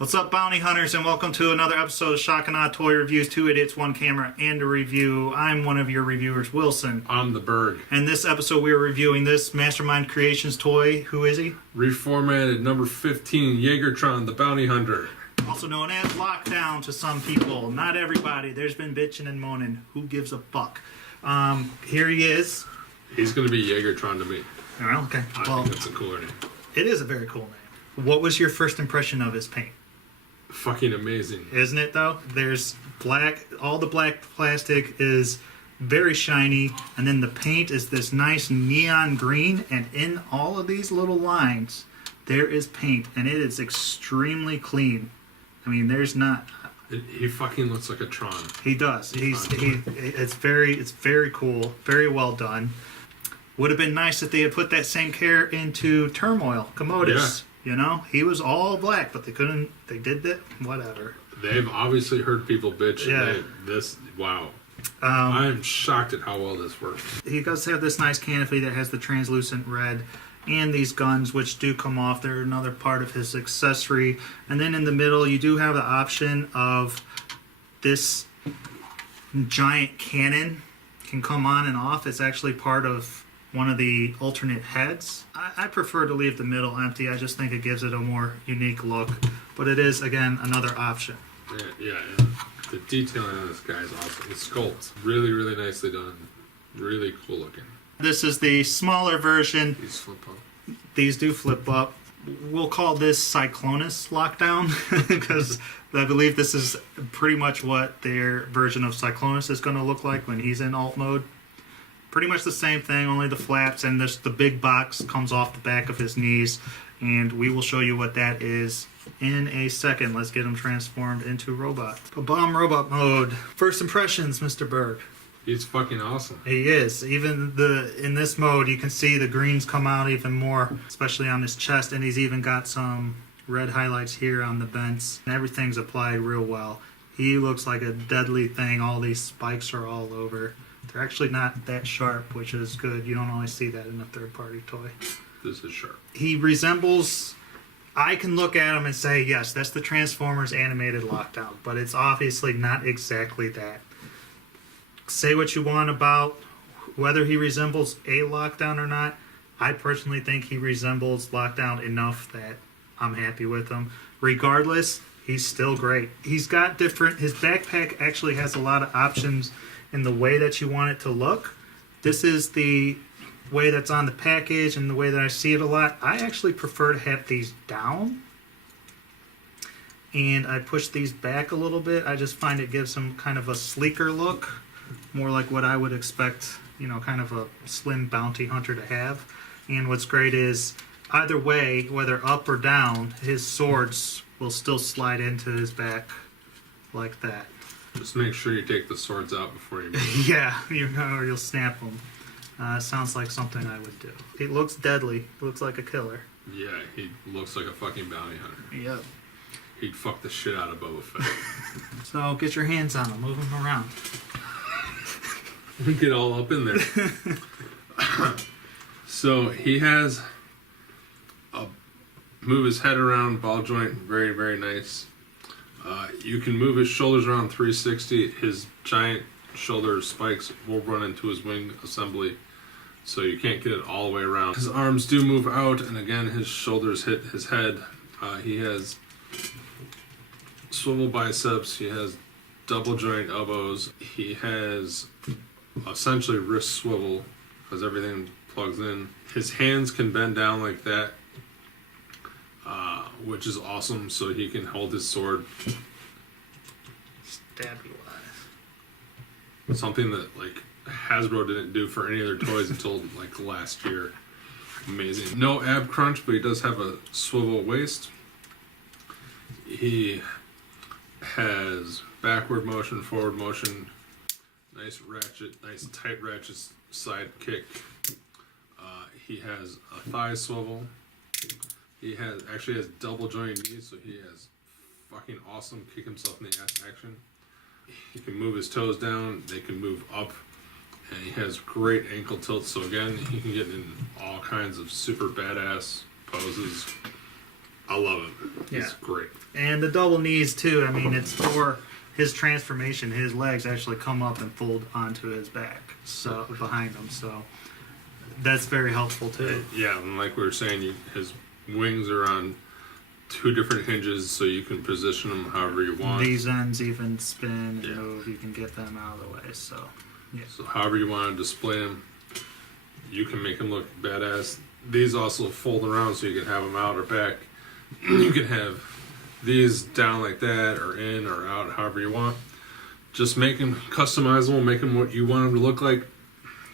What's up, bounty hunters, and welcome to another episode of Shock and Awe Toy Reviews. 2 idiots, 1 camera, and a review. I'm one of your reviewers, Wilson. I'm the Berg. And this episode we are reviewing this Mastermind Creations toy. Who is he? Reformatted number 15, Jaegertron, the bounty hunter. Also known as Lockdown to some people. Not everybody. There's been bitching and moaning. Who gives a fuck? Here he is. He's going to be Jaegertron to me. Well, okay. I think that's a cooler name. It is a very cool name. What was your first impression of his paint? Fucking amazing. Isn't it, though? There's black, all the black plastic is very shiny, and then the paint is this nice neon green, and in all of these little lines, there is paint, and it is extremely clean. I mean, there's not... He fucking looks like a Tron. He does. It's very cool, very well done. Would have been nice if they had put that same care into Turmoil, Commodus. Yeah. You know, he was all black, but they couldn't. They did that. Whatever. They've obviously heard people bitch. Yeah. Wow. I am shocked at how well this works. He does have this nice canopy that has the translucent red, and these guns, which do come off. They're another part of his accessory. And then in the middle, you do have the option of this giant cannon can come on and off. It's actually part of one of the alternate heads. I prefer to leave the middle empty. I just think it gives it a more unique look. But it is, again, another option. Yeah. The detailing on this guy is awesome. The sculpt, really, really nicely done. Really cool looking. This is the smaller version. These flip up. These do flip up. We'll call this Cyclonus Lockdown because I believe this is pretty much what their version of Cyclonus is going to look like when he's in alt mode. Pretty much the same thing, only the flaps and the big box comes off the back of his knees, and we will show you what that is in a second. Let's get him transformed into robot. Bomb robot mode. First impressions, Mr. Berg. He's fucking awesome. He is. Even in this mode, you can see the greens come out even more, especially on his chest, and he's even got some red highlights here on the vents. And everything's applied real well. He looks like a deadly thing. All these spikes are all over. They're actually not that sharp, which is good. You don't always see that in a third-party toy. This is sharp. He resembles... I can look at him and say, yes, that's the Transformers animated Lockdown, but it's obviously not exactly that. Say what you want about whether he resembles a Lockdown or not. I personally think he resembles Lockdown enough that I'm happy with him. Regardless, he's still great. He's got different... His backpack actually has a lot of options in the way that you want it to look. This is the way that's on the package and the way that I see it a lot. I actually prefer to have these down, and I push these back a little bit. I just find it gives them kind of a sleeker look, more like what I would expect, you know, kind of a slim bounty hunter to have. And what's great is either way, whether up or down, his swords will still slide into his back like that. Just make sure you take the swords out before you move. Yeah, or you'll snap them. Sounds like something I would do. It looks deadly. Looks like a killer. Yeah, he looks like a fucking bounty hunter. Yep. He'd fuck the shit out of Boba Fett. So get your hands on him. Move him around. Get all up in there. So he has a move his head around, ball joint, very, very nice. You can move his shoulders around 360. His giant shoulder spikes will run into his wing assembly, so you can't get it all the way around. His arms do move out, and again, his shoulders hit his head. He has swivel biceps. He has double joint elbows. He has essentially wrist swivel because everything plugs in. His hands can bend down like that, which is awesome, so he can hold his sword. Stab you wise. Something that like Hasbro didn't do for any other toys until like last year. Amazing. No ab crunch, but he does have a swivel waist. He has backward motion, forward motion, nice ratchet, nice tight ratchet side kick. He has a thigh swivel. He actually has double jointed knees, so he has fucking awesome kick himself in the ass action. He can move his toes down, they can move up, and he has great ankle tilt, so again, he can get in all kinds of super badass poses. I love it. It's great. And the double knees too. I mean, it's for his transformation. His legs actually come up and fold onto his back, so behind him. So that's very helpful too. Yeah, and like we were saying, his wings are on 2 different hinges, so you can position them however you want. These ends even spin and move. You can get them out of the way. So, yeah. So however you want to display them, you can make them look badass. These also fold around, so you can have them out or back. You can have these down like that, or in or out, however you want. Just make them customizable, make them what you want them to look like.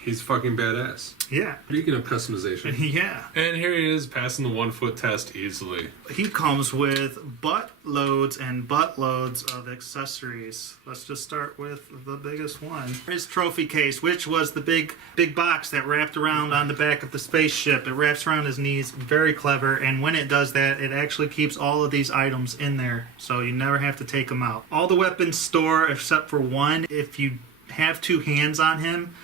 He's fucking badass. Yeah. Speaking of customization. Yeah. And here he is, passing the 1 foot test easily. He comes with buttloads and buttloads of accessories. Let's just start with the biggest one. His trophy case, which was the big box that wrapped around on the back of the spaceship. It wraps around his knees. Very clever. And when it does that, it actually keeps all of these items in there. So you never have to take them out. All the weapons store except for one. If you have 2 hands on him,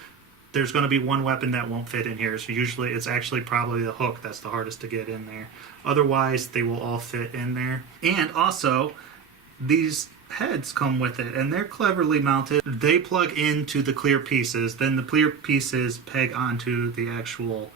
there's going to be one weapon that won't fit in here. So usually it's actually probably the hook that's the hardest to get in there. Otherwise, they will all fit in there. And also, these heads come with it, and they're cleverly mounted. They plug into the clear pieces. Then the clear pieces peg onto the actual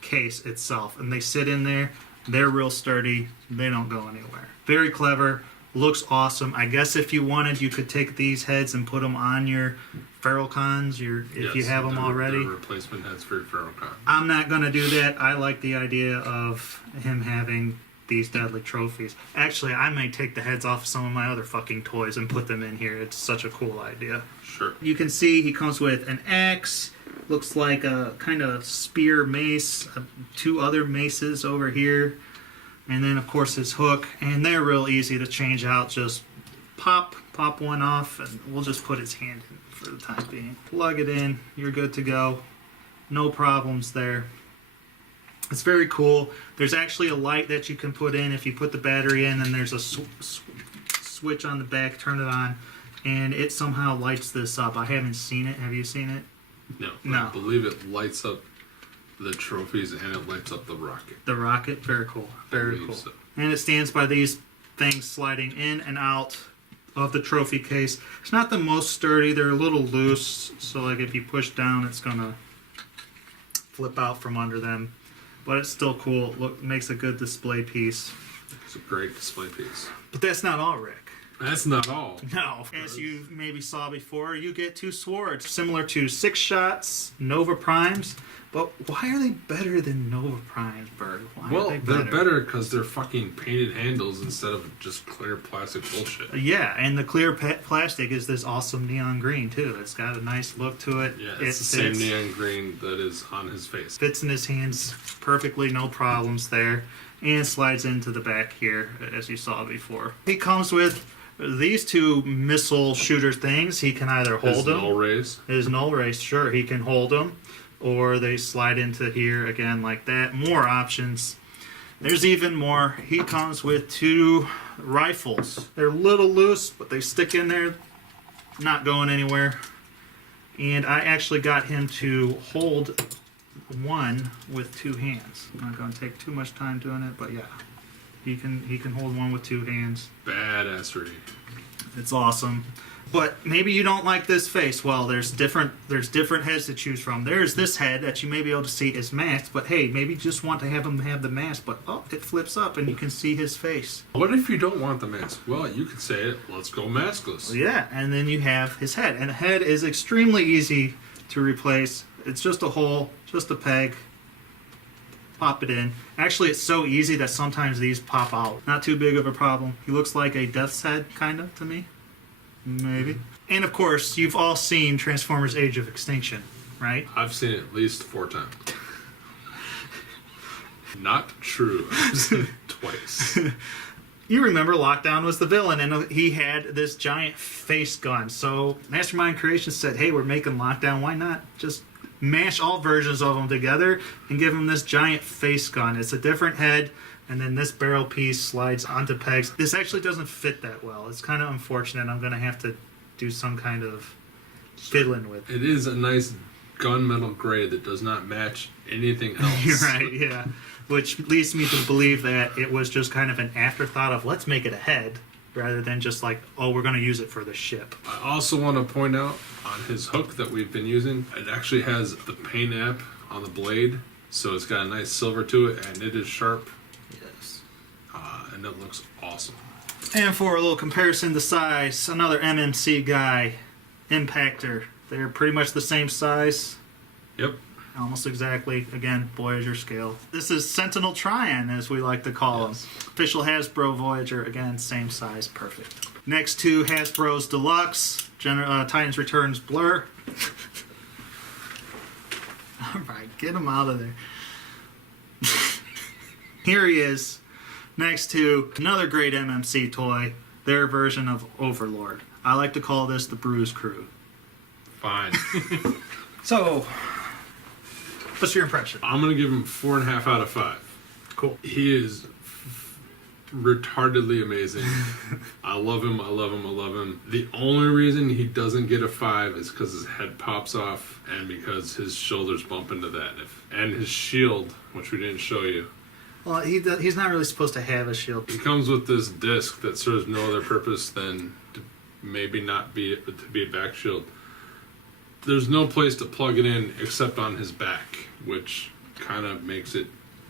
case itself. And they sit in there. They're real sturdy. They don't go anywhere. Very clever. Looks awesome. I guess if you wanted, you could take these heads and put them on your Feralcons, if you have them already. The replacement heads for your Feralcon. I'm not going to do that. I like the idea of him having these deadly trophies. Actually, I may take the heads off of some of my other fucking toys and put them in here. It's such a cool idea. Sure. You can see he comes with an axe. Looks like a kind of spear mace. 2 other maces over here. And then, of course, his hook. And they're real easy to change out. Just pop one off, and we'll just put his hand in for the time being. Plug it in. You're good to go. No problems there. It's very cool. There's actually a light that you can put in. If you put the battery in, then there's a switch on the back. Turn it on, and it somehow lights this up. I haven't seen it. Have you seen it? No. I believe it lights up the trophies, and it lights up the rocket. The rocket? Very cool. Very cool. So. And it stands by these things sliding in and out of the trophy case. It's not the most sturdy. They're a little loose, so like if you push down, it's going to flip out from under them. But it's still cool. Look, makes a good display piece. It's a great display piece. But that's not all, Rick. That's not all. No. As you maybe saw before, you get 2 swords, similar to 6 shots, Nova Primes. But why are they better than Nova Primes, Bird? They're better because they're fucking painted handles instead of just clear plastic bullshit. Yeah, and the clear plastic is this awesome neon green, too. It's got a nice look to it. Yeah, it's the same neon green that is on his face. Fits in his hands perfectly, no problems there. And slides into the back here, as you saw before. He comes with these 2 missile shooter things. He can either hold them. His null rays, sure. He can hold them. Or they slide into here again like that. More options. There's even more. He comes with 2 rifles. They're a little loose, but they stick in there. Not going anywhere. And I actually got him to hold one with 2 hands. I'm not going to take too much time doing it, but yeah. He can hold one with 2 hands. Badassery. It's awesome. But maybe you don't like this face. Well, there's different heads to choose from. There's this head that you may be able to see is masked, but hey, maybe you just want to have him have the mask, but it flips up and you can see his face. What if you don't want the mask? Well, you could say it, let's go maskless. Yeah, and then you have his head. And the head is extremely easy to replace. It's just a hole, just a peg. Pop it in. Actually, it's so easy that sometimes these pop out. Not too big of a problem. He looks like a Death's Head, kind of, to me. Maybe. And of course, you've all seen Transformers Age of Extinction, right? I've seen it at least 4 times. Not true. I've seen it twice. You remember Lockdown was the villain, and he had this giant face gun. So Mastermind Creations said, hey, we're making Lockdown. Why not just mash all versions of them together and give him this giant face gun? It's a different head. And then this barrel piece slides onto pegs. This actually doesn't fit that well. It's kind of unfortunate. I'm going to have to do some kind of fiddling with it. It is a nice gunmetal gray that does not match anything else. You're right, yeah. Which leads me to believe that it was just kind of an afterthought of let's make it a head rather than just like, oh, we're going to use it for the ship. I also want to point out on his hook that we've been using, it actually has the paint app on the blade, so it's got a nice silver to it, and it is sharp, Yes. and it looks awesome. And for a little comparison to size, another MMC guy, Impactor. They're pretty much the same size. Yep. Almost exactly. Again, Voyager scale. This is Sentinel Trion, as we like to call Yes. them. Official Hasbro Voyager. Again, same size. Perfect. Next to Hasbro's Deluxe, Titans Returns Blur. Alright, get him out of there. Here he is. Next to another great MMC toy, their version of Overlord. I like to call this the Bruise Crew. Fine. So, what's your impression? I'm going to give him 4.5 out of 5. Cool. He is retardedly amazing. I love him, I love him, I love him. The only reason he doesn't get a 5 is because his head pops off and because his shoulders bump into that. And his shield, which we didn't show you. Well, he's not really supposed to have a shield. He comes with this disc that serves no other purpose than to maybe not be to be a back shield. There's no place to plug it in except on his back, which kind of makes it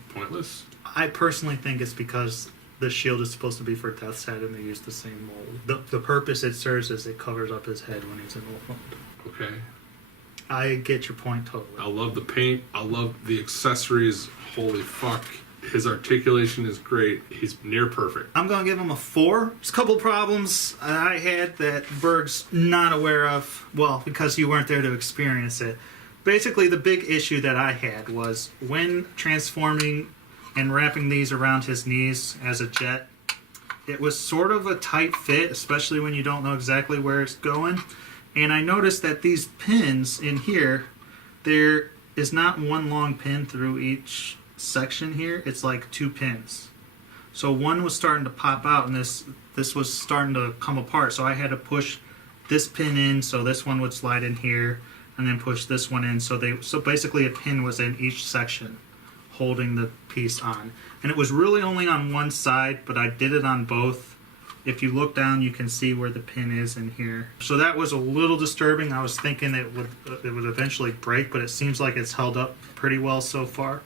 pointless. I personally think it's because the shield is supposed to be for Death's Head and they use the same mold. The purpose it serves is it covers up his head when he's in wolf mode. Okay. I get your point totally. I love the paint. I love the accessories. Holy fuck. His articulation is great. He's near perfect. I'm going to give him a 4. There's a couple problems I had that Berg's not aware of. Well, because you weren't there to experience it. Basically, the big issue that I had was when transforming and wrapping these around his knees as a jet, it was sort of a tight fit, especially when you don't know exactly where it's going. And I noticed that these pins in here, there is not one long pin through each section here. It's like 2 pins. So one was starting to pop out and this was starting to come apart. So I had to push this pin in so this one would slide in here and then push this one in. So basically a pin was in each section holding the piece on. And it was really only on one side, but I did it on both. If you look down, you can see where the pin is in here. So that was a little disturbing. I was thinking it would eventually break, but it seems like it's held up pretty well so far.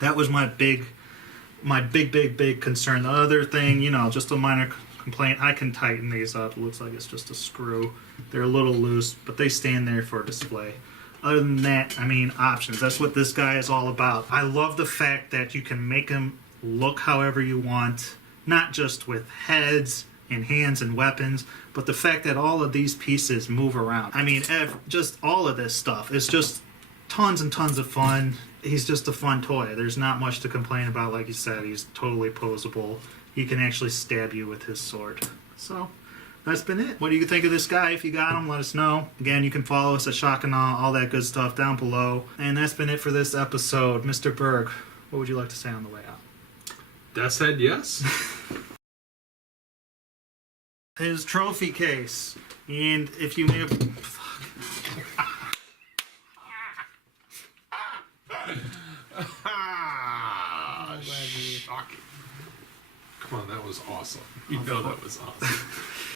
That was my big concern. The other thing, just a minor complaint, I can tighten these up. It looks like it's just a screw. They're a little loose, but they stand there for display. Other than that, options. That's what this guy is all about. I love the fact that you can make him look however you want, not just with heads and hands and weapons, but the fact that all of these pieces move around. Just all of this stuff. It's just tons and tons of fun. He's just a fun toy. There's not much to complain about. Like you said, he's totally posable. He can actually stab you with his sword. So, that's been it. What do you think of this guy? If you got him, let us know. Again, you can follow us at Shock and Awe, all that good stuff down below. And that's been it for this episode. Mr. Berg, what would you like to say on the way out? That said, yes. His trophy case. And if you may have... Shocking. Come on, that was awesome. You know that was awesome.